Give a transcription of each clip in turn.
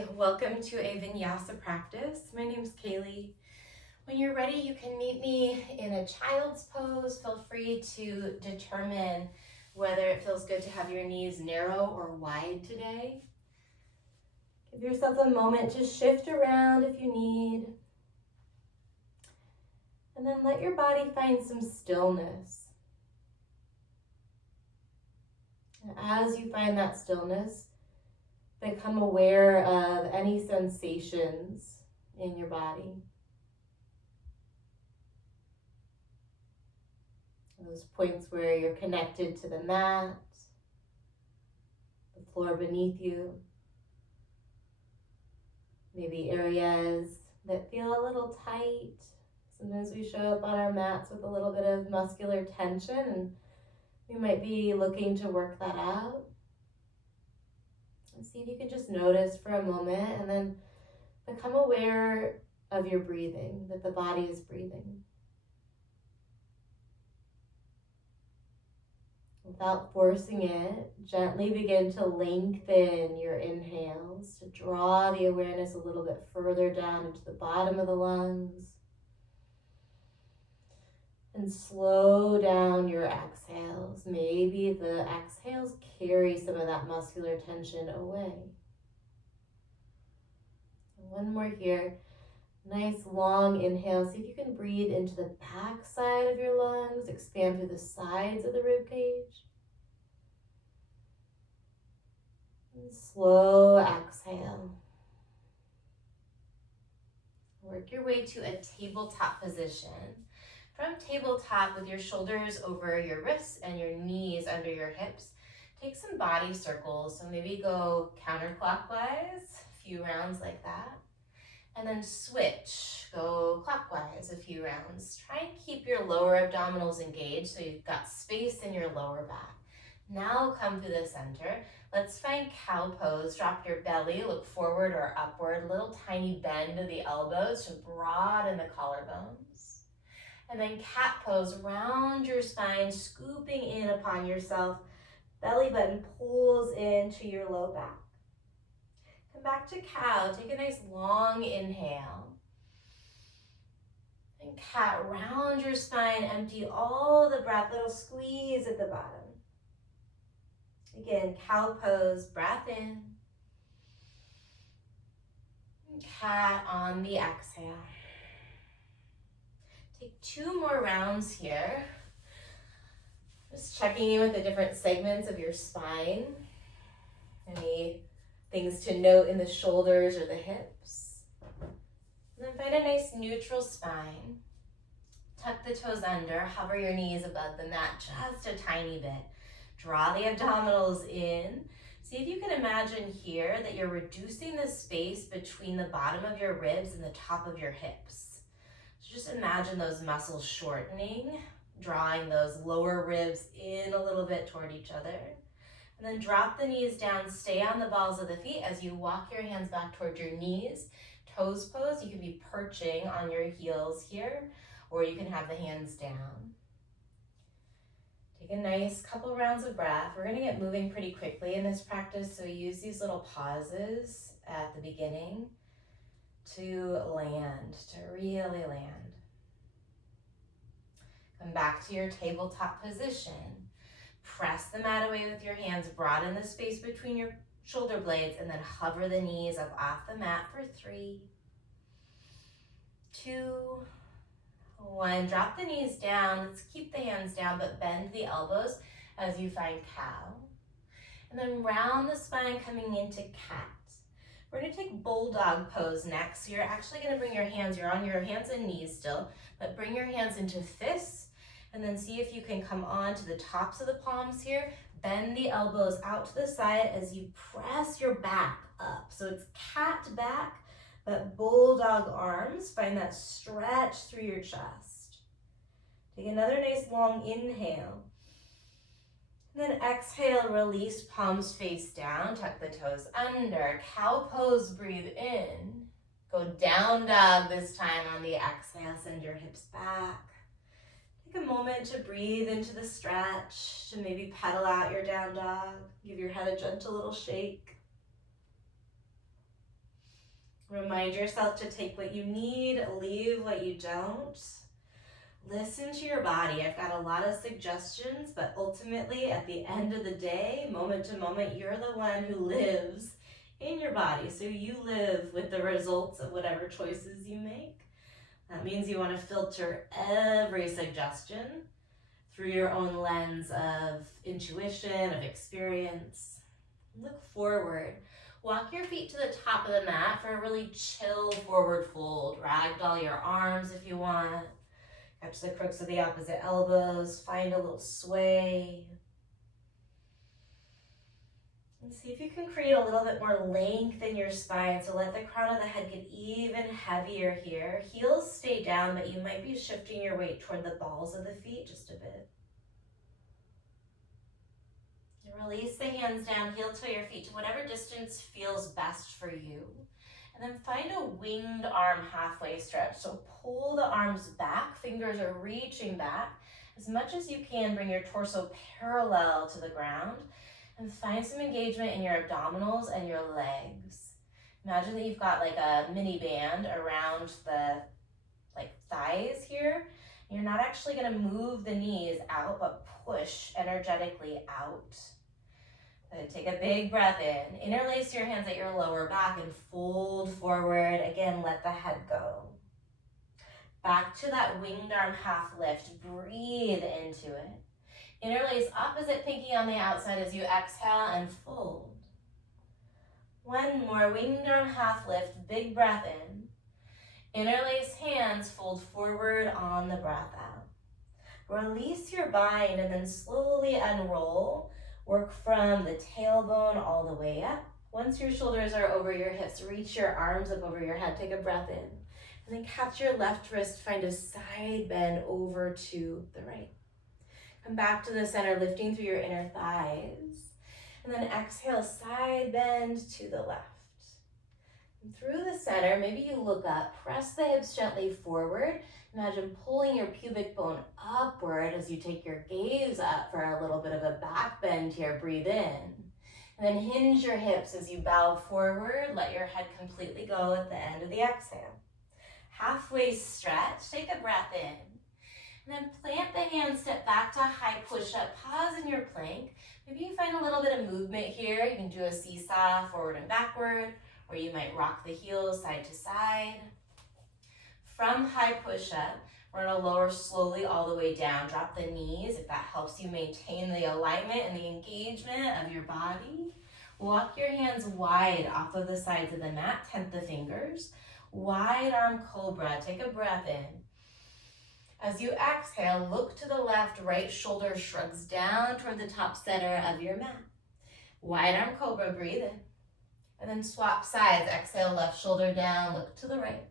Hi, welcome to a Vinyasa practice. My name is Kaylee. When you're ready, you can meet me in a child's pose. Feel free to determine whether it feels good to have your knees narrow or wide today. Give yourself a moment to shift around if you need. And then let your body find some stillness. And as you find that stillness, become aware of any sensations in your body. Those points where you're connected to the mat, the floor beneath you. Maybe areas that feel a little tight. Sometimes we show up on our mats with a little bit of muscular tension, and we might be looking to work that out. And see if you can just notice for a moment and then become aware of your breathing, that the body is breathing. Without forcing it, gently begin to lengthen your inhales to draw the awareness a little bit further down into the bottom of the lungs. And slow down your exhales. Maybe the exhales carry some of that muscular tension away. One more here. Nice long inhale. See if you can breathe into the back side of your lungs. Expand through the sides of the rib cage. And slow exhale. Work your way to a tabletop position. From tabletop, with your shoulders over your wrists and your knees under your hips, take some body circles. So maybe go counterclockwise, a few rounds like that. And then switch, go clockwise a few rounds. Try and keep your lower abdominals engaged so you've got space in your lower back. Now come to the center. Let's find cow pose. Drop your belly, look forward or upward. Little tiny bend of the elbows to broaden the collarbones. And then cat pose, round your spine, scooping in upon yourself. Belly button pulls into your low back. Come back to cow. Take a nice long inhale. And cat, round your spine, empty all the breath, little squeeze at the bottom. Again, cow pose, breath in. And cat on the exhale. Take 2 more rounds here. Just checking in with the different segments of your spine. Any things to note in the shoulders or the hips. And then find a nice neutral spine. Tuck the toes under, hover your knees above the mat just a tiny bit. Draw the abdominals in. See if you can imagine here that you're reducing the space between the bottom of your ribs and the top of your hips. So just imagine those muscles shortening, drawing those lower ribs in a little bit toward each other. And then drop the knees down, stay on the balls of the feet as you walk your hands back toward your knees. Toes pose, you can be perching on your heels here, or you can have the hands down. Take a nice couple rounds of breath. We're gonna get moving pretty quickly in this practice, so we use these little pauses at the beginning to land, to really land. Come back to your tabletop position. Press the mat away with your hands, broaden the space between your shoulder blades, and then hover the knees up off the mat for 3, 2, 1. Drop the knees down. Let's keep the hands down, but bend the elbows as you find cow. And then round the spine, coming into cat. We're gonna take bulldog pose next. So you're actually gonna bring your hands, you're on your hands and knees still, but bring your hands into fists. And then see if you can come on to the tops of the palms here. Bend the elbows out to the side as you press your back up. So it's cat back, but bulldog arms. Find that stretch through your chest. Take another nice long inhale. And then exhale, release, palms face down, tuck the toes under. Cow pose, breathe in. Go down dog this time on the exhale, send your hips back. Take a moment to breathe into the stretch, to maybe pedal out your down dog. Give your head a gentle little shake. Remind yourself to take what you need, leave what you don't. Listen to your body. I've got a lot of suggestions, but ultimately at the end of the day, moment to moment, you're the one who lives in your body. So you live with the results of whatever choices you make. That means you want to filter every suggestion through your own lens of intuition, of experience. Look forward. Walk your feet to the top of the mat for a really chill forward fold. Ragdoll your arms if you want. Catch the crooks of the opposite elbows. Find a little sway. And see if you can create a little bit more length in your spine. So let the crown of the head get even heavier here. Heels stay down, but you might be shifting your weight toward the balls of the feet just a bit. Release the hands down, heel toe your feet to whatever distance feels best for you. And then find a winged arm halfway stretch. So pull the arms back, fingers are reaching back. As much as you can, bring your torso parallel to the ground and find some engagement in your abdominals and your legs. Imagine that you've got like a mini band around the thighs here. You're not actually gonna move the knees out, but push energetically out. Take a big breath in. Interlace your hands at your lower back and fold forward. Again, let the head go. Back to that winged arm half lift. Breathe into it. Interlace opposite pinky on the outside as you exhale and fold. One more winged arm half lift. Big breath in. Interlace hands, fold forward on the breath out. Release your bind and then slowly unroll. Work from the tailbone all the way up. Once your shoulders are over your hips, reach your arms up over your head. Take a breath in. And then catch your left wrist. Find a side bend over to the right. Come back to the center, lifting through your inner thighs. And then exhale, side bend to the left. And through the center, maybe you look up, press the hips gently forward. Imagine pulling your pubic bone upward as you take your gaze up for a little bit of a back bend here. Breathe in. And then hinge your hips as you bow forward. Let your head completely go at the end of the exhale. Halfway stretch. Take a breath in. And then plant the hands, step back to high push-up. Pause in your plank. Maybe you find a little bit of movement here. You can do a seesaw, forward and backward, or you might rock the heels side to side. From high push-up, we're gonna lower slowly all the way down. Drop the knees if that helps you maintain the alignment and the engagement of your body. Walk your hands wide off of the sides of the mat, tent the fingers. Wide arm cobra, take a breath in. As you exhale, look to the left, right shoulder shrugs down toward the top center of your mat. Wide arm cobra, breathe in. And then swap sides, exhale, left shoulder down, look to the right.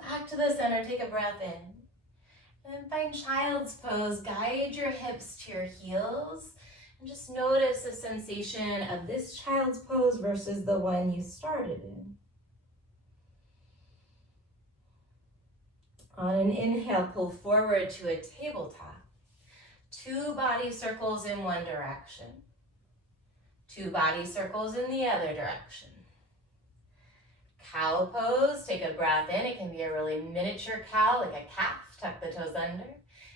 Back to the center, take a breath in. And then find child's pose. Guide your hips to your heels. And just notice the sensation of this child's pose versus the one you started in. On an inhale, pull forward to a tabletop. 2 body circles in one direction. 2 body circles in the other direction. Cow pose, take a breath in. It can be a really miniature cow, like a calf, tuck the toes under.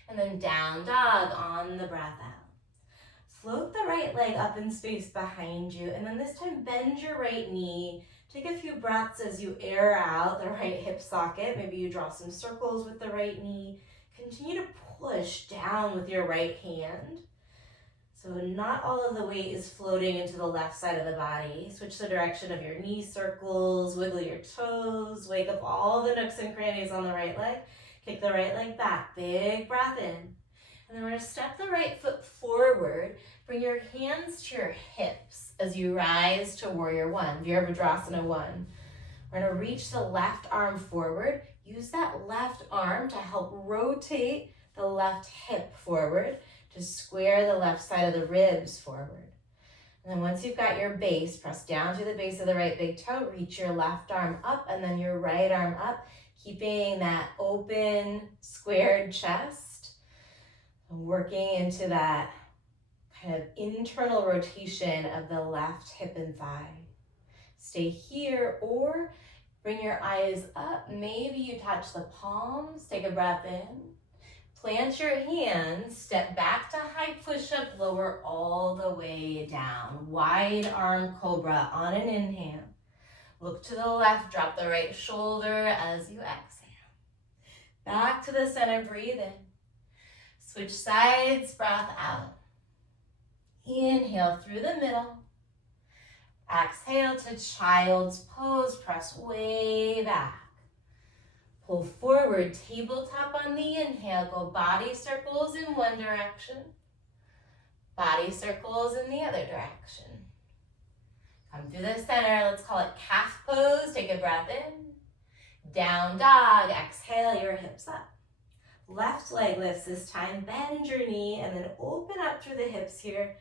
And then down dog on the breath out. Float the right leg up in space behind you. And then this time bend your right knee. Take a few breaths as you air out the right hip socket. Maybe you draw some circles with the right knee. Continue to push down with your right hand. So not all of the weight is floating into the left side of the body. Switch the direction of your knee circles, wiggle your toes, wake up all the nooks and crannies on the right leg. Kick the right leg back, big breath in. And then we're gonna step the right foot forward. Bring your hands to your hips as you rise to Warrior One, Virabhadrasana 1. We're gonna reach the left arm forward. Use that left arm to help rotate the left hip forward, to square the left side of the ribs forward. And then once you've got your base, press down to the base of the right big toe, reach your left arm up and then your right arm up, keeping that open, squared chest. And working into that kind of internal rotation of the left hip and thigh. Stay here, or Bring your eyes up. Maybe you touch the palms. Take a breath in. Plant your hands. Step back to high push-up. Lower all the way down. Wide arm cobra on an inhale. Look to the left. Drop the right shoulder as you exhale. Back to the center. Breathe in. Switch sides. Breath out. Inhale through the middle. Exhale to child's pose. Press way back. Pull forward, tabletop on the inhale. Go body circles in one direction. Body circles in the other direction. Come through the center. Let's call it calf pose. Take a breath in. Down dog. Exhale your hips up. Left leg lifts this time. Bend your knee and then open up through the hips here.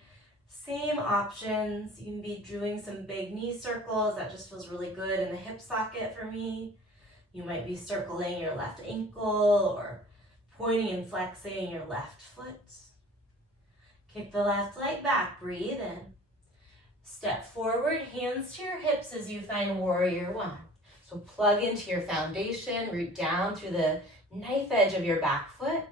Same options. You can be doing some big knee circles. That just feels really good in the hip socket for me. You might be circling your left ankle or pointing and flexing your left foot. Kick the left leg back. Breathe in. Step forward, hands to your hips as you find warrior one. So plug into your foundation, root down through the knife edge of your back foot,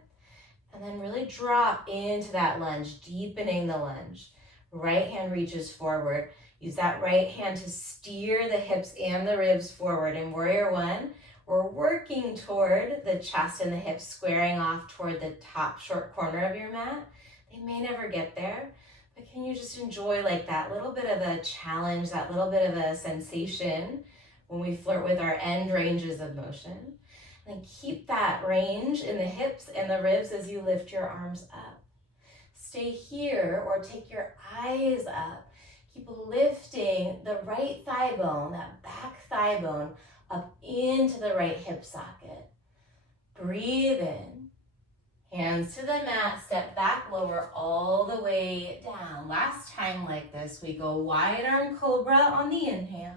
and then really drop into that lunge, deepening the lunge. Right hand reaches forward. Use that right hand to steer the hips and the ribs forward. In warrior one, we're working toward the chest and the hips squaring off toward the top short corner of your mat. They may never get there, but can you just enjoy like that little bit of a challenge, that little bit of a sensation when we flirt with our end ranges of motion? And keep that range in the hips and the ribs as you lift your arms up. Stay here or take your eyes up. Keep lifting the right thigh bone, that back thigh bone, up into the right hip socket. Breathe in. Hands to the mat, step back, lower all the way down. Last time like this, we go wide arm cobra on the inhale.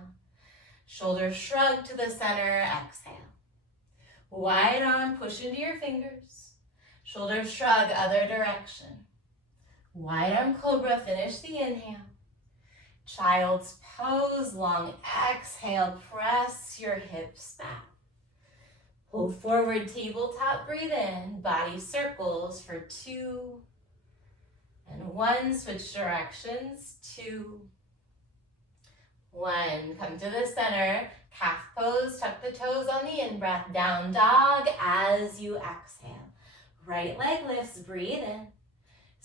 Shoulders shrug to the center, exhale. Wide arm, push into your fingers. Shoulders shrug, other direction. Wide arm cobra, finish the inhale. Child's pose, long exhale, press your hips back. Pull forward, tabletop, breathe in. Body circles for 2 and 1. Switch directions, 2, 1. Come to the center, calf pose, tuck the toes on the in-breath. Down dog as you exhale. Right leg lifts, breathe in.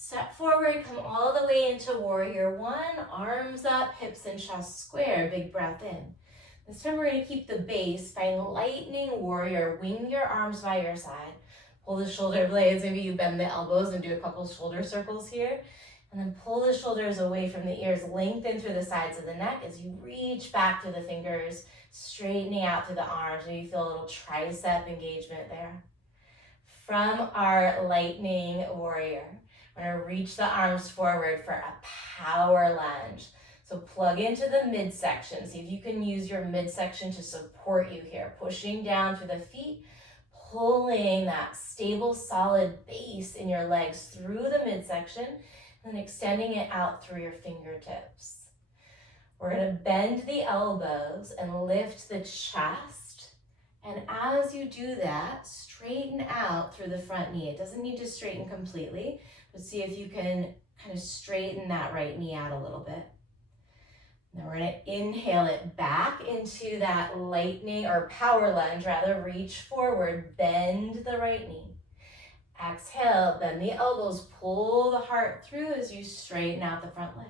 Step forward, come all the way into warrior one. Arms up, hips and chest square. Big breath in. This time we're going to keep the base. Find lightning warrior. Wing your arms by your side. Pull the shoulder blades. Maybe you bend the elbows and do a couple shoulder circles here. And then pull the shoulders away from the ears. Lengthen through the sides of the neck as you reach back through the fingers, straightening out through the arms. Maybe you feel a little tricep engagement there. From our lightning warrior, we're going to reach the arms forward for a power lunge. So plug into the midsection. See if you can use your midsection to support you here. Pushing down through the feet, pulling that stable, solid base in your legs through the midsection, and extending it out through your fingertips. We're going to bend the elbows and lift the chest. And as you do that, straighten out through the front knee. It doesn't need to straighten completely, but see if you can kind of straighten that right knee out a little bit. Now we're going to inhale it back into that lightning or power lunge, rather. Reach forward, bend the right knee. Exhale, bend the elbows, pull the heart through as you straighten out the front leg.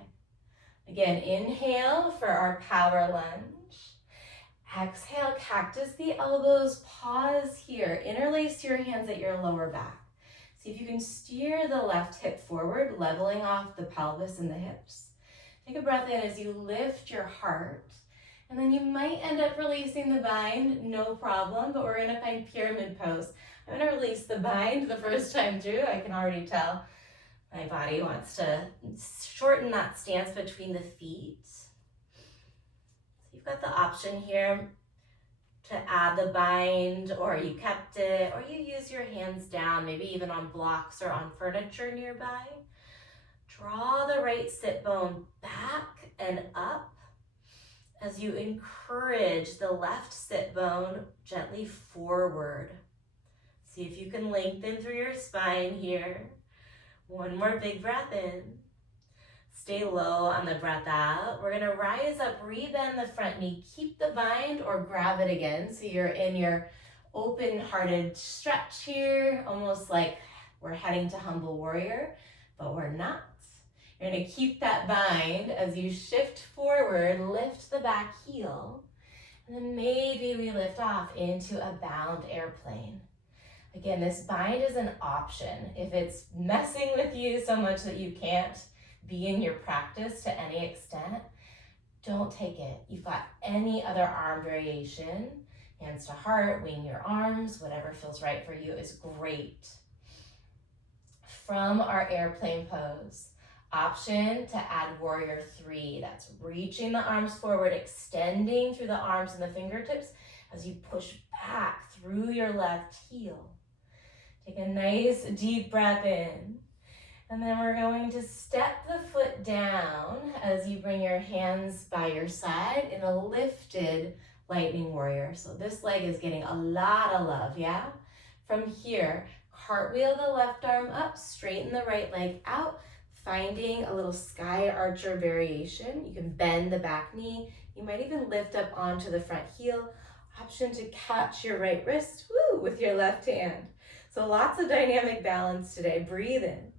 Again, inhale for our power lunge. Exhale, cactus the elbows, pause here. Interlace your hands at your lower back. See if you can steer the left hip forward, leveling off the pelvis and the hips. Take a breath in as you lift your heart. And then you might end up releasing the bind, no problem, but we're gonna find pyramid pose. I'm gonna release the bind the first time through. I can already tell my body wants to shorten that stance between the feet. So you've got the option here to add the bind, or you kept it, or you use your hands down, maybe even on blocks or on furniture nearby. Draw the right sit bone back and up as you encourage the left sit bone gently forward. See if you can lengthen through your spine here. One more big breath in. Stay low on the breath out. We're gonna rise up, rebend the front knee. Keep the bind or grab it again. So you're in your open-hearted stretch here, almost like we're heading to humble warrior, but we're not. You're gonna keep that bind as you shift forward, lift the back heel, and then maybe we lift off into a bound airplane. Again, this bind is an option. If it's messing with you so much that you can't be in your practice to any extent, don't take it. You've got any other arm variation, hands to heart, wing your arms, whatever feels right for you is great. From our airplane pose, option to add warrior 3. That's reaching the arms forward, extending through the arms and the fingertips as you push back through your left heel. Take a nice deep breath in. And then we're going to step the foot down as you bring your hands by your side in a lifted lightning warrior. So this leg is getting a lot of love, yeah? From here, cartwheel the left arm up, straighten the right leg out, finding a little sky archer variation. You can bend the back knee. You might even lift up onto the front heel. Option to catch your right wrist, with your left hand. So lots of dynamic balance today. Breathe in.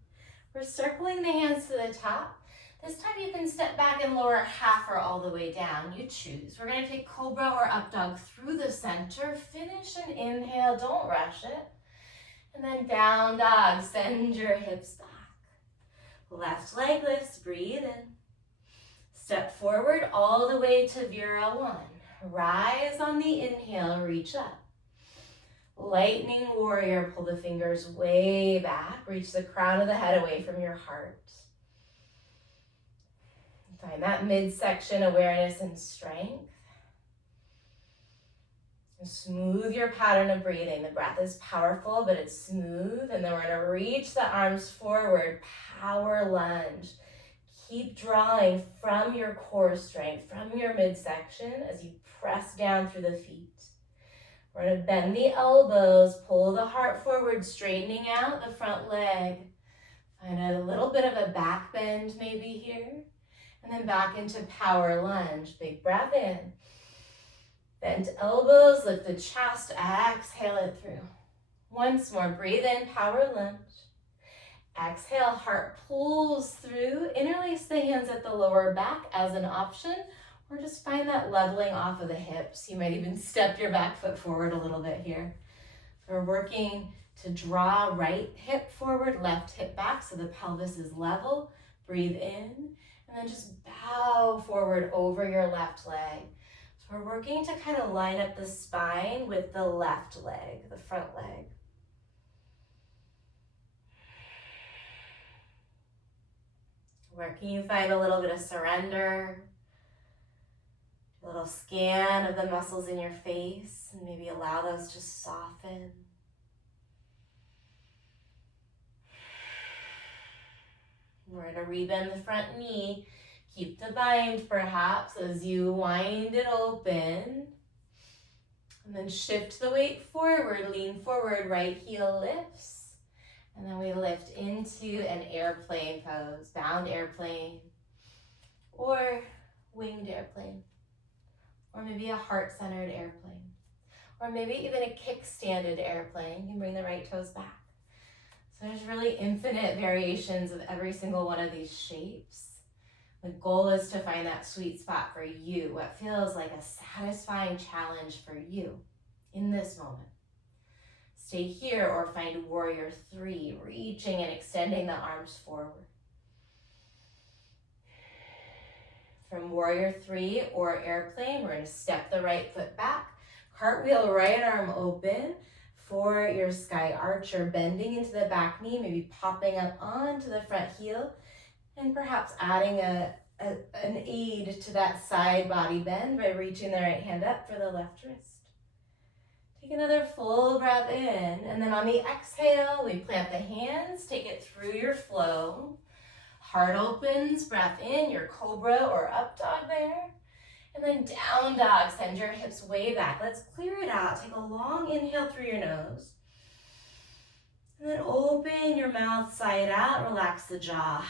We're circling the hands to the top. This time you can step back and lower half or all the way down. You choose. We're going to take cobra or up dog through the center. Finish and inhale. Don't rush it. And then down dog. Send your hips back. Left leg lifts. Breathe in. Step forward all the way to Vira 1. Rise on the inhale. Reach up. Lightning warrior, pull the fingers way back. Reach the crown of the head away from your heart. Find that midsection awareness and strength. And smooth your pattern of breathing. The breath is powerful, but it's smooth. And then we're going to reach the arms forward. Power lunge. Keep drawing from your core strength, from your midsection as you press down through the feet. We're going to bend the elbows, pull the heart forward, straightening out the front leg. Find a little bit of a back bend maybe here. And then back into power lunge. Big breath in. Bend elbows, lift the chest, exhale it through. Once more, breathe in, power lunge. Exhale, heart pulls through. Interlace the hands at the lower back as an option. Or just find that leveling off of the hips. You might even step your back foot forward a little bit here. So we're working to draw right hip forward, left hip back so the pelvis is level. Breathe in, and then just bow forward over your left leg. So we're working to kind of line up the spine with the left leg, the front leg. Where can you find a little bit of surrender? A little scan of the muscles in your face, and maybe allow those to soften. We're going to rebend the front knee. Keep the bind perhaps as you wind it open. And then shift the weight forward, lean forward, right heel lifts. And then we lift into an airplane pose, bound airplane, or winged airplane. Or maybe a heart-centered airplane. Or maybe even a kick-standed airplane. You can bring the right toes back. So there's really infinite variations of every single one of these shapes. The goal is to find that sweet spot for you, what feels like a satisfying challenge for you in this moment. Stay here or find warrior 3, reaching and extending the arms forward. From warrior 3 or airplane, we're going to step the right foot back, cartwheel right arm open for your sky archer, bending into the back knee, maybe popping up onto the front heel, and perhaps adding an aid to that side body bend by reaching the right hand up for the left wrist. Take another full breath in, and then on the exhale, we plant the hands, take it through your flow. Heart opens, breath in, your cobra or up dog there. And then down dog, send your hips way back. Let's clear it out. Take a long inhale through your nose. And then open your mouth side out, relax the jaw.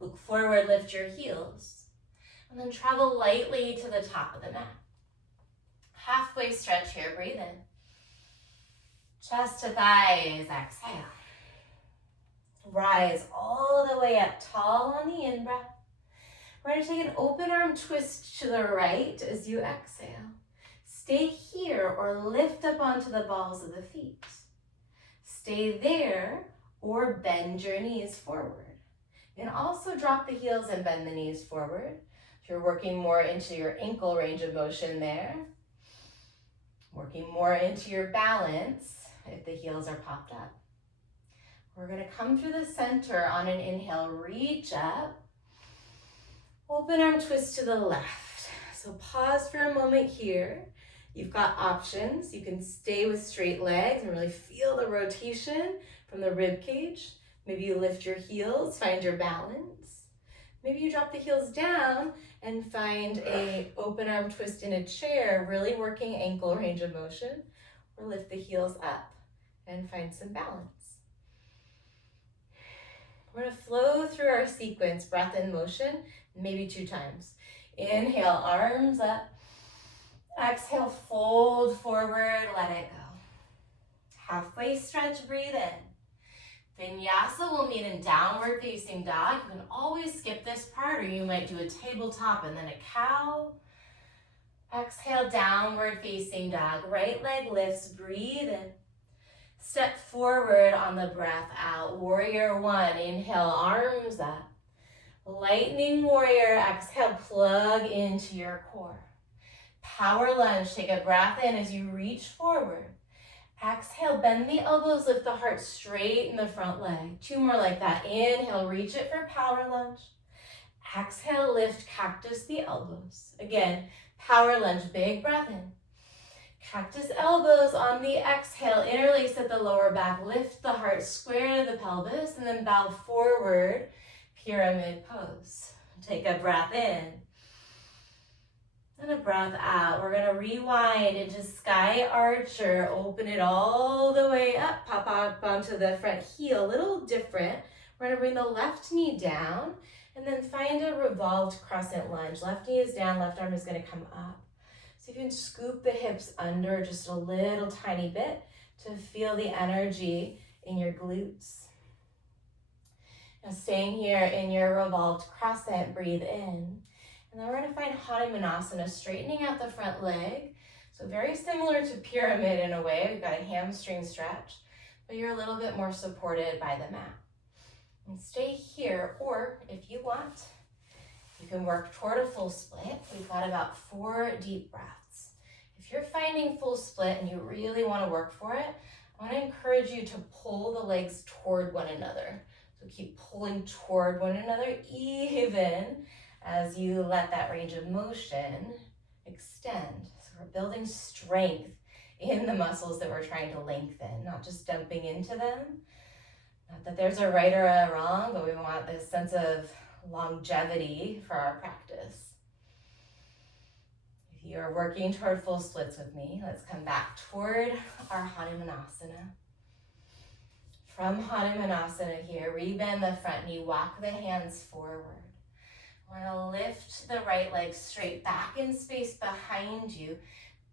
Look forward, lift your heels. And then travel lightly to the top of the mat. Halfway stretch here, breathe in. Chest to thighs, exhale. Rise all the way up, tall on the in-breath. We're going to take an open arm twist to the right as you exhale. Stay here or lift up onto the balls of the feet. Stay there or bend your knees forward. And also drop the heels and bend the knees forward. If you're working more into your ankle range of motion there. Working more into your balance if the heels are popped up. We're going to come through the center on an inhale, reach up. Open arm twist to the left. So pause for a moment here. You've got options. You can stay with straight legs and really feel the rotation from the rib cage. Maybe you lift your heels, find your balance. Maybe you drop the heels down and find a open arm twist in a chair, really working ankle range of motion. Or lift the heels up and find some balance. We're going to flow through our sequence, breath in motion, maybe 2 times. Inhale, arms up. Exhale, fold forward, let it go. Halfway stretch, breathe in. Vinyasa will meet in downward facing dog. You can always skip this part, or you might do a tabletop and then a cow. Exhale, downward facing dog. Right leg lifts, breathe in. Step forward on the breath out. Warrior 1, inhale, arms up. Lightning warrior, exhale, plug into your core. Power lunge, take a breath in as you reach forward. Exhale, bend the elbows, lift the heart straight in the front leg. 2 more like that. Inhale, reach it for power lunge. Exhale, lift, cactus the elbows. Again, power lunge, big breath in. Cactus elbows on the exhale, interlace at the lower back, lift the heart square to the pelvis, and then bow forward, pyramid pose. Take a breath in. And a breath out. We're going to rewind into sky archer. Open it all the way up. Pop up onto the front heel. A little different. We're going to bring the left knee down and then find a revolved crescent lunge. Left knee is down. Left arm is going to come up. So you can scoop the hips under just a little tiny bit to feel the energy in your glutes. Now staying here in your revolved crescent, breathe in. And then we're going to find Hanumanasana, straightening out the front leg. So very similar to pyramid in a way. We've got a hamstring stretch, but you're a little bit more supported by the mat. And stay here, or if you want, you can work toward a full split. We've got about 4 deep breaths. If you're finding full split and you really want to work for it, I want to encourage you to pull the legs toward one another. So keep pulling toward one another, even as you let that range of motion extend. So we're building strength in the muscles that we're trying to lengthen, not just dumping into them. Not that there's a right or a wrong, but we want this sense of longevity for our practice. If you're working toward full splits with me, let's come back toward our Hanumanasana. From Hanumanasana here, rebend the front knee, walk the hands forward. We're going to lift the right leg straight back in space behind you.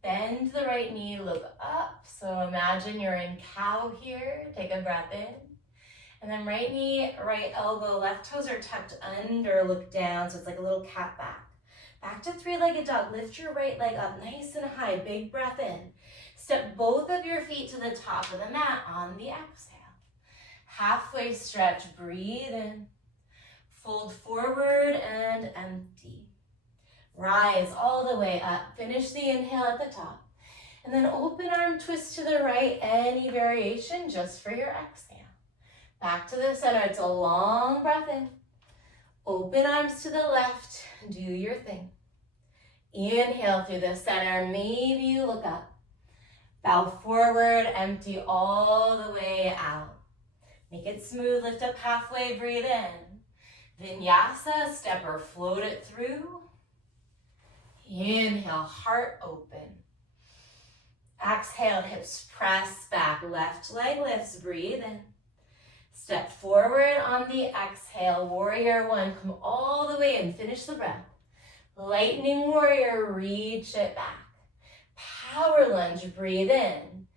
Bend the right knee, look up. So imagine you're in cow here. Take a breath in. And then right knee, right elbow, left toes are tucked under, look down. So it's like a little cat back. Back to 3-legged dog. Lift your right leg up nice and high. Big breath in. Step both of your feet to the top of the mat on the exhale. Halfway stretch, breathe in. Fold forward and empty. Rise all the way up. Finish the inhale at the top. And then open arm twist to the right. Any variation just for your exhale. Back to the center. It's a long breath in. Open arms to the left. Do your thing. Inhale through the center. Maybe you look up. Bow forward. Empty all the way out. Make it smooth. Lift up halfway. Breathe in. Vinyasa, step or float it through. Inhale, heart open. Exhale, hips press back, left leg lifts, breathe in. Step forward on the exhale, warrior one, come all the way in, finish the breath. Lightning warrior, reach it back. Power lunge, breathe in.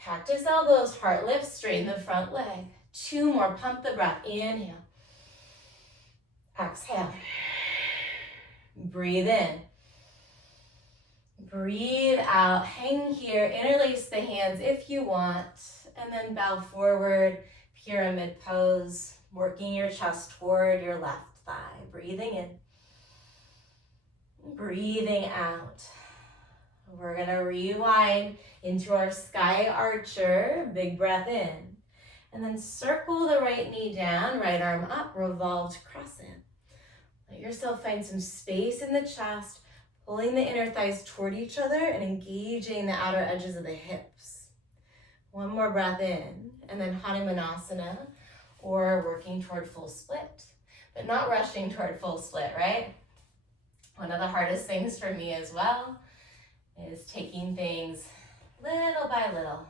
Cactus elbows, heart lifts, straighten the front leg. 2 more, pump the breath, inhale. Exhale. Breathe in. Breathe out, hang here, interlace the hands if you want, and then bow forward, pyramid pose, working your chest toward your left thigh. Breathing in, breathing out. We're gonna rewind into our sky archer, big breath in, and then circle the right knee down, right arm up, revolved crescent. Let yourself find some space in the chest, pulling the inner thighs toward each other and engaging the outer edges of the hips. 1 more breath in, and then Hanumanasana, or working toward full split, but not rushing toward full split, right? One of the hardest things for me as well is taking things little by little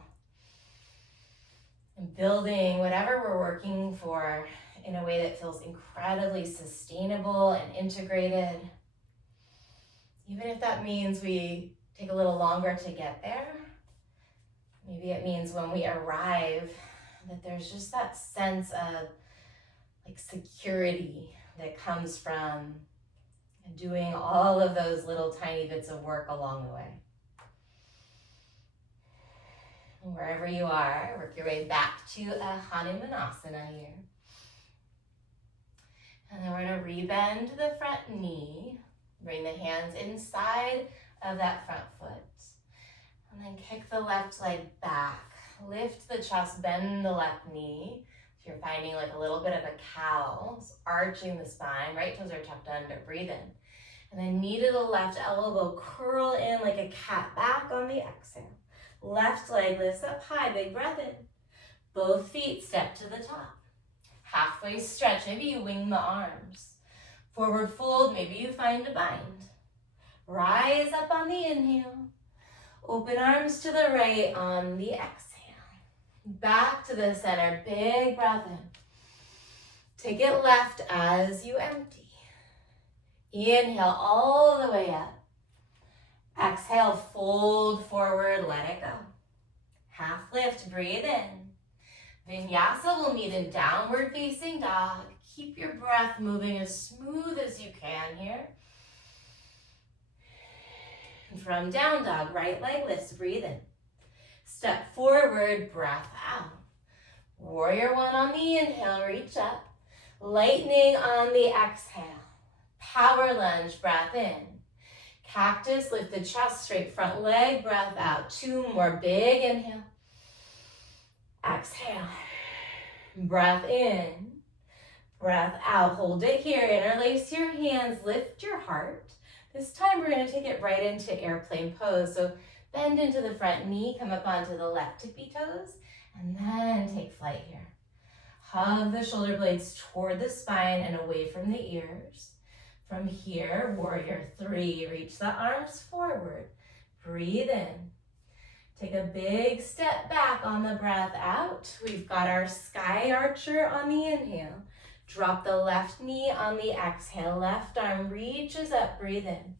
and building whatever we're working for in a way that feels incredibly sustainable and integrated. Even if that means we take a little longer to get there, maybe it means when we arrive that there's just that sense of like security that comes from doing all of those little tiny bits of work along the way. And wherever you are, work your way back to a Hanumanasana here. And then we're going to rebend the front knee. Bring the hands inside of that front foot. And then kick the left leg back. Lift the chest, bend the left knee. If you're finding like a little bit of a cow, so arching the spine, right toes are tucked under, breathe in. And then knee to the left elbow, curl in like a cat back on the exhale. Left leg lifts up high, big breath in. Both feet step to the top. Halfway stretch, maybe you wing the arms. Forward fold, maybe you find a bind. Rise up on the inhale. Open arms to the right on the exhale. Back to the center, big breath in. Take it left as you empty. Inhale all the way up. Exhale, fold forward, let it go. Half lift, breathe in. Vinyasa will meet in downward facing dog. Keep your breath moving as smooth as you can here. And from down dog, right leg lifts, breathe in. Step forward, breath out. Warrior one on the inhale, reach up. Lightning on the exhale. Power lunge, breath in. Cactus, lift the chest straight, front leg, breath out. 2 more, big inhale. Exhale. Breath in. Breath out, hold it here, interlace your hands, lift your heart. This time we're gonna take it right into airplane pose. So bend into the front knee, come up onto the left tippy toes, and then take flight here. Hug the shoulder blades toward the spine and away from the ears. From here, warrior 3, reach the arms forward. Breathe in. Take a big step back on the breath out. We've got our sky archer on the inhale. Drop the left knee on the exhale. Left arm reaches up, breathe in.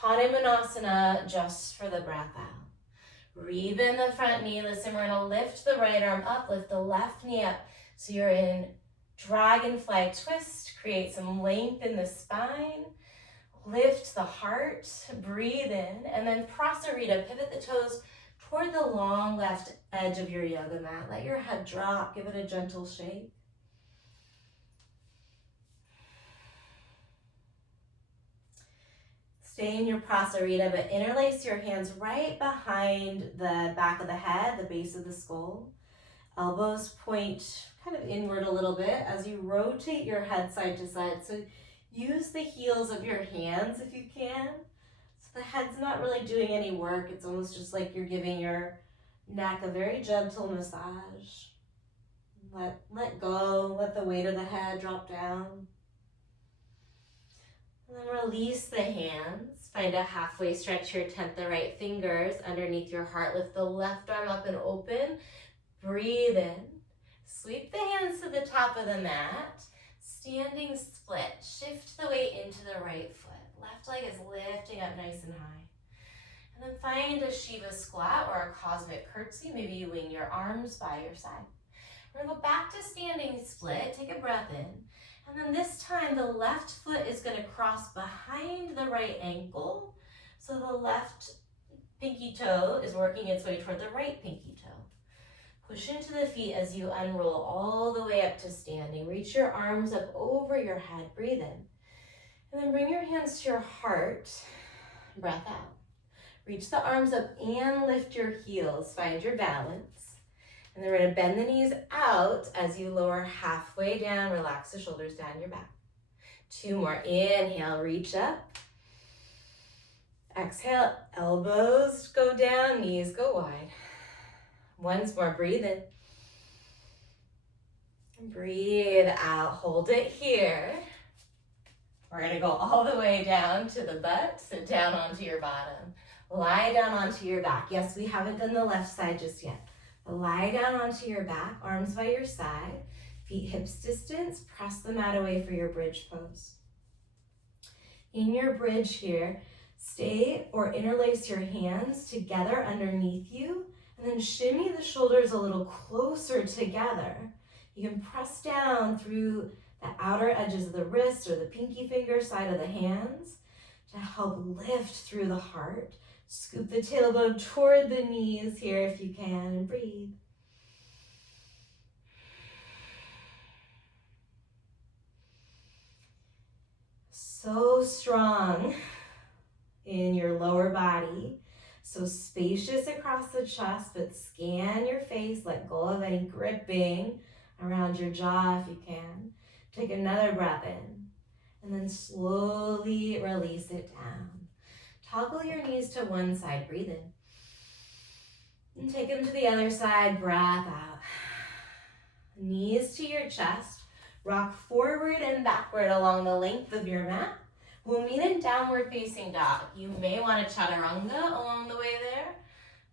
Hanumanasana just for the breath out. Rebend the front knee. Listen, we're gonna lift the right arm up, lift the left knee up. So you're in dragonfly twist. Create some length in the spine. Lift the heart, breathe in, and then prasarita, pivot the toes toward the long left edge of your yoga mat. Let your head drop, give it a gentle shake. Stay in your prasarita, but interlace your hands right behind the back of the head, the base of the skull. Elbows point kind of inward a little bit as you rotate your head side to side. So use the heels of your hands if you can. So the head's not really doing any work. It's almost just like you're giving your neck a very gentle massage. Let go, let the weight of the head drop down. And then release the hands. Find a halfway stretch here, tent the right fingers underneath your heart. Lift the left arm up and open. Breathe in. Sweep the hands to the top of the mat. Standing split. Shift the weight into the right foot. Left leg is lifting up nice and high. And then find a Shiva squat or a cosmic curtsy. Maybe you wing your arms by your side. We're gonna go back to standing split. Take a breath in. And then this time the left foot is gonna cross behind the right ankle. So the left pinky toe is working its way toward the right pinky toe. Push into the feet as you unroll all the way up to standing. Reach your arms up over your head. Breathe in. And then bring your hands to your heart. Breath out. Reach the arms up and lift your heels. Find your balance. And then we're going to bend the knees out as you lower halfway down. Relax the shoulders down your back. 2 more. Inhale, reach up. Exhale, elbows go down, knees go wide. Once more, breathe in. Breathe out, hold it here. We're gonna go all the way down to the butt, sit down onto your bottom. Lie down onto your back. Yes, we haven't done the left side just yet. But lie down onto your back, arms by your side, feet hips distance, press the mat away for your bridge pose. In your bridge here, stay or interlace your hands together underneath you, and then shimmy the shoulders a little closer together. You can press down through the outer edges of the wrist or the pinky finger side of the hands to help lift through the heart. Scoop the tailbone toward the knees here if you can, and breathe. So strong in your lower body. So spacious across the chest, but scan your face, let go of any gripping around your jaw if you can. Take another breath in, and then slowly release it down. Toggle your knees to one side, breathe in. And take them to the other side, breath out. Knees to your chest, rock forward and backward along the length of your mat. We'll meet in downward facing dog. You may want to chaturanga along the way there,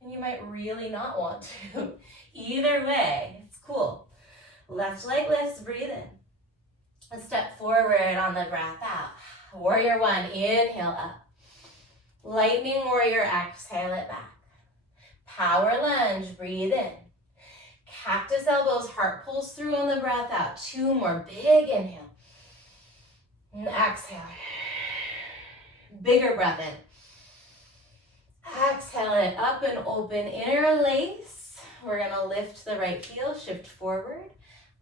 and you might really not want to. Either way, it's cool. Left leg lifts, breathe in. A step forward on the breath out. Warrior 1, inhale up. Lightning warrior, exhale it back. Power lunge, breathe in. Cactus elbows, heart pulls through on the breath out. 2 more, big inhale. And exhale. Bigger breath in. Exhale it up and open, interlace. We're gonna lift the right heel, shift forward,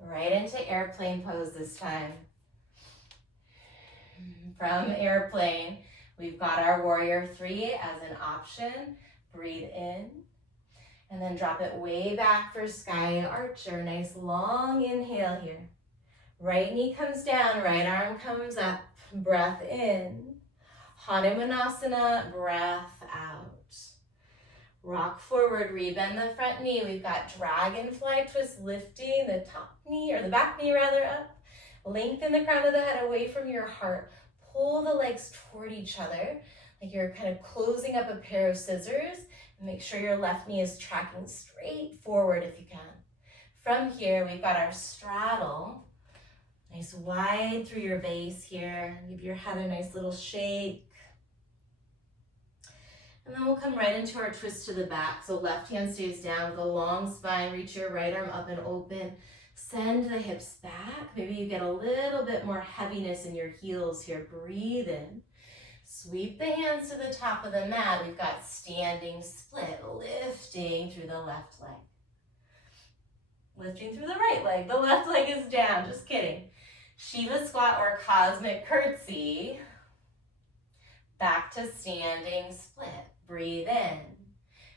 right into airplane pose this time. From airplane, we've got our warrior 3 as an option. Breathe in, and then drop it way back for sky archer. Nice long inhale here. Right knee comes down, right arm comes up. Breath in. Hanumanasana, breath out. Rock forward, rebend the front knee. We've got dragonfly twist, lifting the top knee, or the back knee rather, up. Lengthen the crown of the head away from your heart. Pull the legs toward each other, like you're kind of closing up a pair of scissors. Make sure your left knee is tracking straight forward if you can. From here, we've got our straddle. Nice wide through your base here. Give your head a nice little shake. And then we'll come right into our twist to the back. So left hand stays down with a long spine. Reach your right arm up and open. Send the hips back. Maybe you get a little bit more heaviness in your heels here. Breathe in. Sweep the hands to the top of the mat. We've got standing split, lifting through the left leg. Lifting through the right leg. The left leg is down. Just kidding. Shiva squat or cosmic curtsy. Back to standing split. Breathe in.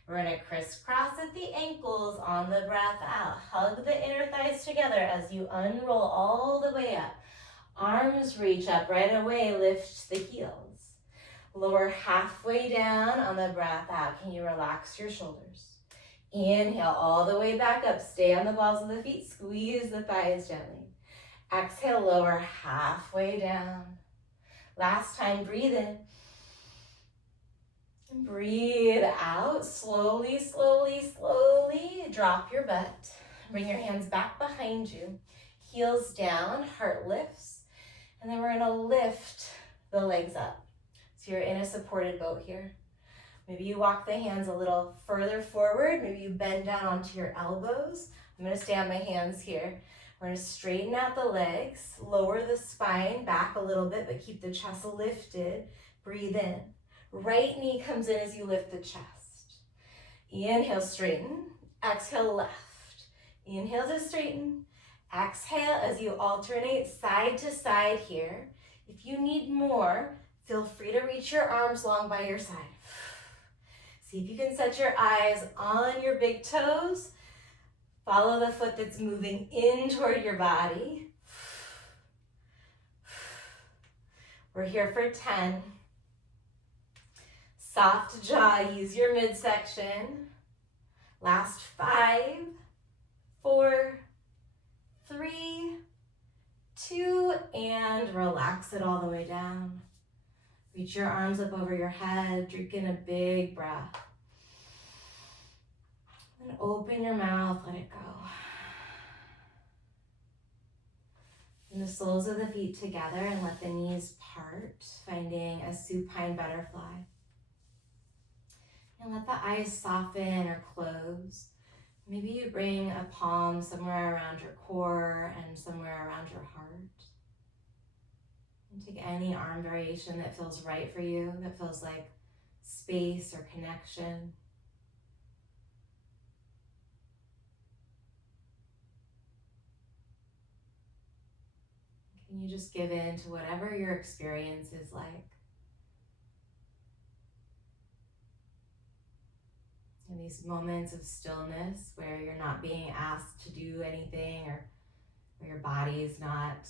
We're going to crisscross at the ankles on the breath out. Hug the inner thighs together as you unroll all the way up. Arms reach up right away. Lift the heels. Lower halfway down on the breath out. Can you relax your shoulders? Inhale all the way back up. Stay on the balls of the feet. Squeeze the thighs gently. Exhale, lower halfway down. Last time, breathe in. And breathe out. Slowly, slowly, slowly drop your butt. Bring your hands back behind you. Heels down, heart lifts. And then we're gonna lift the legs up. So you're in a supported boat here. Maybe you walk the hands a little further forward. Maybe you bend down onto your elbows. I'm gonna stay on my hands here. We're gonna straighten out the legs, lower the spine back a little bit, but keep the chest lifted. Breathe in. Right knee comes in as you lift the chest. Inhale, straighten. Exhale, left. Inhale to straighten. Exhale as you alternate side to side here. If you need more, feel free to reach your arms long by your side. See if you can set your eyes on your big toes. Follow the foot that's moving in toward your body. We're here for 10. Soft jaw, use your midsection. Last 5, 4, 3, 2, and relax it all the way down. Reach your arms up over your head, drink in a big breath. And open your mouth, let it go. Bring the soles of the feet together and let the knees part, finding a supine butterfly. And let the eyes soften or close. Maybe you bring a palm somewhere around your core and somewhere around your heart. And take any arm variation that feels right for you, that feels like space or connection. Can you just give in to whatever your experience is like? In these moments of stillness where you're not being asked to do anything, or where your body is not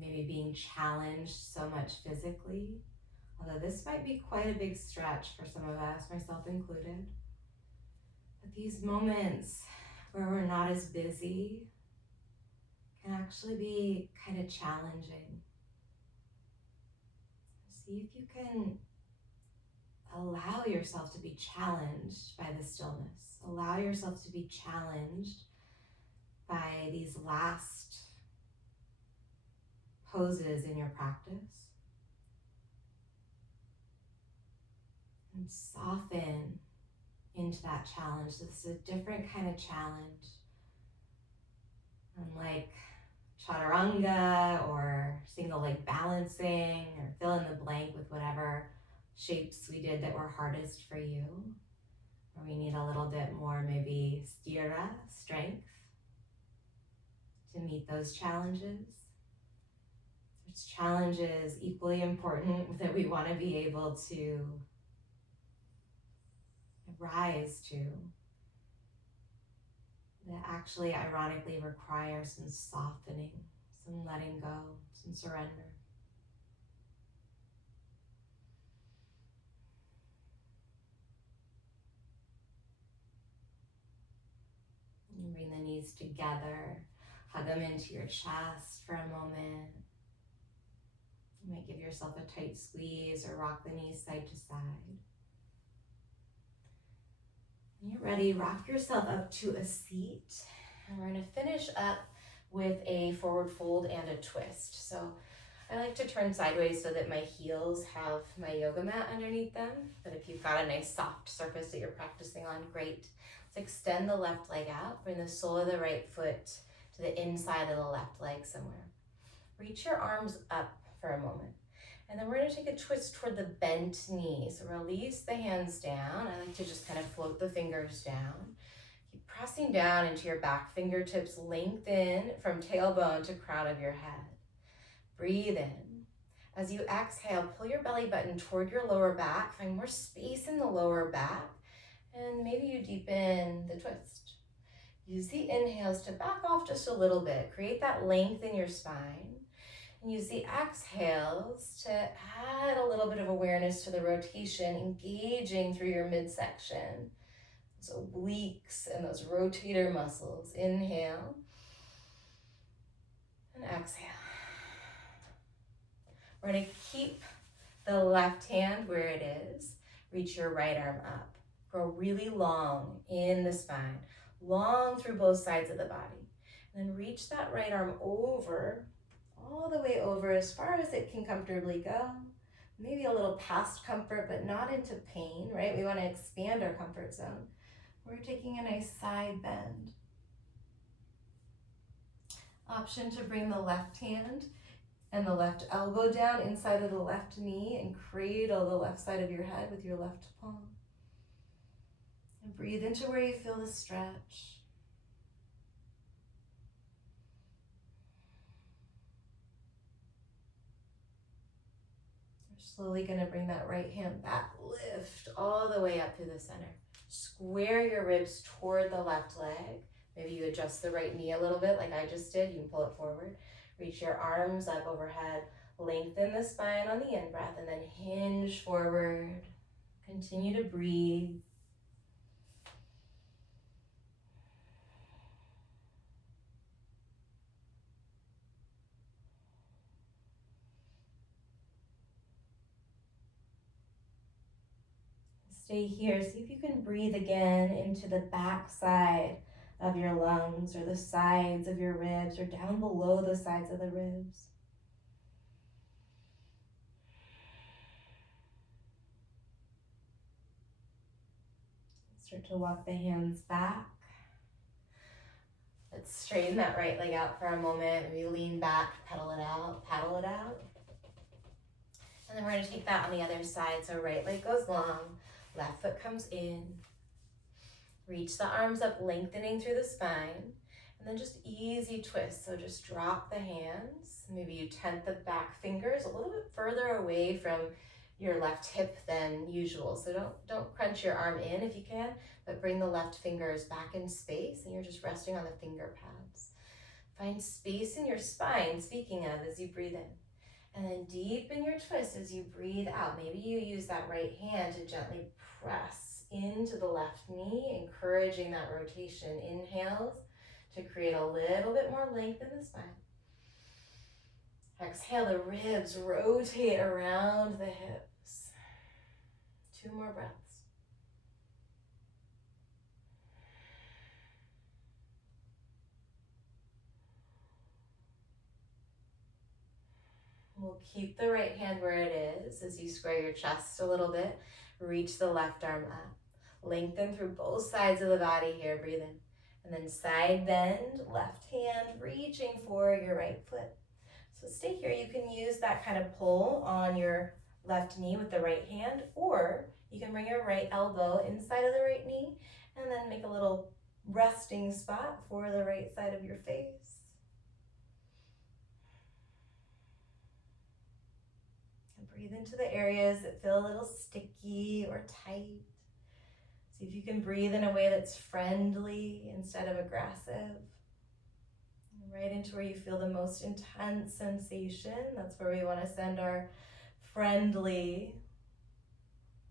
maybe being challenged so much physically. Although this might be quite a big stretch for some of us, myself included. But these moments where we're not as busy can actually be kind of challenging. See if you can allow yourself to be challenged by the stillness. Allow yourself to be challenged by these last poses in your practice. And soften into that challenge. This is a different kind of challenge. Unlike chaturanga or single leg balancing, or fill in the blank with whatever shapes we did that were hardest for you, or we need a little bit more maybe sthira, strength, to meet those challenges. There's challenges equally important that we want to be able to rise to, that actually ironically require some softening, some letting go, some surrender. And bring the knees together, hug them into your chest for a moment. You might give yourself a tight squeeze or rock the knees side to side. When you're ready, rock yourself up to a seat. And we're going to finish up with a forward fold and a twist. So I like to turn sideways so that my heels have my yoga mat underneath them. But if you've got a nice soft surface that you're practicing on, great. Let's extend the left leg out. Bring the sole of the right foot to the inside of the left leg somewhere. Reach your arms up for a moment. And then we're going to take a twist toward the bent knee. So release the hands down. I like to just kind of float the fingers down. Keep pressing down into your back. Fingertips lengthen from tailbone to crown of your head. Breathe in. As you exhale, pull your belly button toward your lower back. Find more space in the lower back. And maybe you deepen the twist. Use the inhales to back off just a little bit. Create that length in your spine. And use the exhales to add a little bit of awareness to the rotation, engaging through your midsection. Those obliques and those rotator muscles. Inhale and exhale. We're gonna keep the left hand where it is. Reach your right arm up. Grow really long in the spine, long through both sides of the body. And then reach that right arm over, all the way over as far as it can comfortably go. Maybe a little past comfort, but not into pain, right? We want to expand our comfort zone. We're taking a nice side bend. Option to bring the left hand and the left elbow down inside of the left knee and cradle the left side of your head with your left palm. And breathe into where you feel the stretch. We're slowly going to bring that right hand back, lift all the way up through the center. Square your ribs toward the left leg. Maybe you adjust the right knee a little bit like I just did. You can pull it forward. Reach your arms up overhead. Lengthen the spine on the in-breath and then hinge forward. Continue to breathe. Stay here. See if you can breathe again into the back side of your lungs or the sides of your ribs or down below the sides of the ribs. Start to walk the hands back. Let's straighten that right leg out for a moment. Maybe lean back, pedal it out, paddle it out. And then we're going to take that on the other side. So right leg goes long, left foot comes in. Reach the arms up, lengthening through the spine. And then just easy twist. So just drop the hands. Maybe you tent the back fingers a little bit further away from your left hip than usual. So don't crunch your arm in if you can, but bring the left fingers back in space and you're just resting on the finger pads. Find space in your spine, speaking of, as you breathe in. And then deepen your twist as you breathe out. Maybe you use that right hand to gently press into the left knee, encouraging that rotation. Inhales to create a little bit more length in the spine. Exhale, the ribs rotate around the hips. 2 more breaths. We'll keep the right hand where it is as you square your chest a little bit. Reach the left arm up. Lengthen through both sides of the body here. Breathe in. And then side bend, left hand reaching for your right foot. So stay here. You can use that kind of pull on your left knee with the right hand, or you can bring your right elbow inside of the right knee and then make a little resting spot for the right side of your face. And breathe into the areas that feel a little sticky or tight. See if you can breathe in a way that's friendly instead of aggressive. Right into where you feel the most intense sensation. That's where we want to send our friendly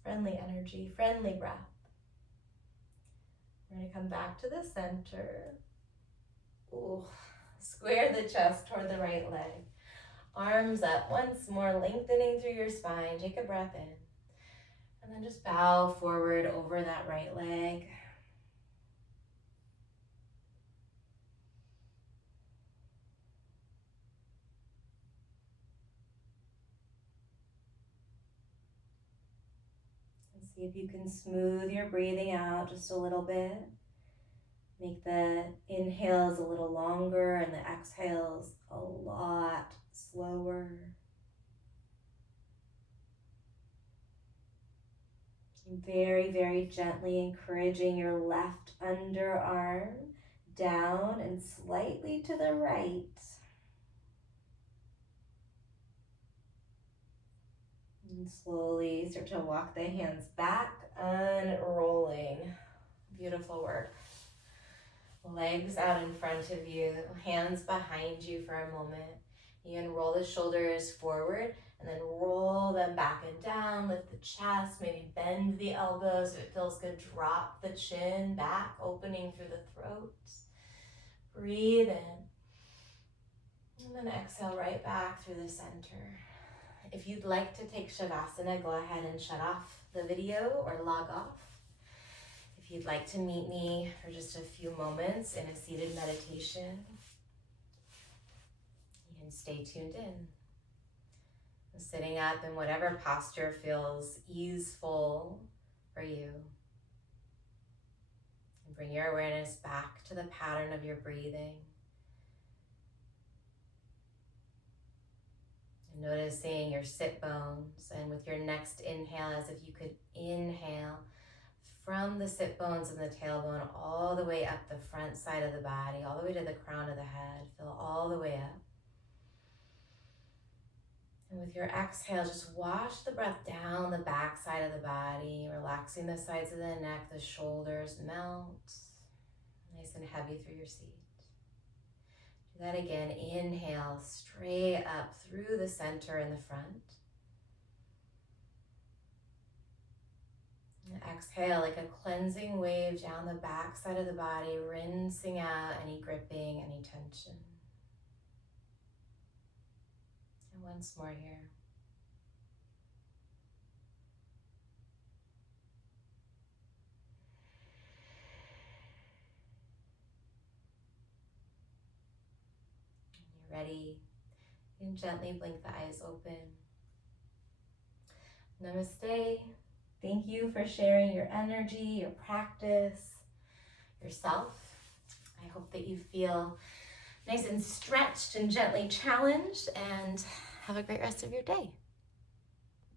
energy, friendly breath. We're going to come back to the center. Ooh, square the chest toward the right leg. Arms up once more, lengthening through your spine. Take a breath in. And then just bow forward over that right leg. See if you can smooth your breathing out just a little bit. Make the inhales a little longer and the exhales a lot slower. Very, very gently encouraging your left underarm down and slightly to the right. And slowly start to walk the hands back, unrolling. Beautiful work. Legs out in front of you, hands behind you for a moment. You can roll the shoulders forward and then roll them back and down. Lift the chest, maybe bend the elbows if it feels good. Drop the chin back, opening through the throat. Breathe in. And then exhale right back through the center. If you'd like to take Shavasana, go ahead and shut off the video or log off. If you'd like to meet me for just a few moments in a seated meditation, you can stay tuned in. Sitting up in whatever posture feels easeful for you. And bring your awareness back to the pattern of your breathing. And noticing your sit bones, and with your next inhale, as if you could inhale from the sit bones and the tailbone all the way up the front side of the body, all the way to the crown of the head. Fill all the way up. And with your exhale, just wash the breath down the back side of the body, relaxing the sides of the neck, the shoulders melt, nice and heavy through your seat. Do that again. Inhale straight up through the center and the front. And exhale like a cleansing wave down the back side of the body, rinsing out any gripping, any tension. And once more here. When you're ready, you can gently blink the eyes open. Namaste. Thank you for sharing your energy, your practice, yourself. I hope that you feel nice and stretched and gently challenged, and have a great rest of your day.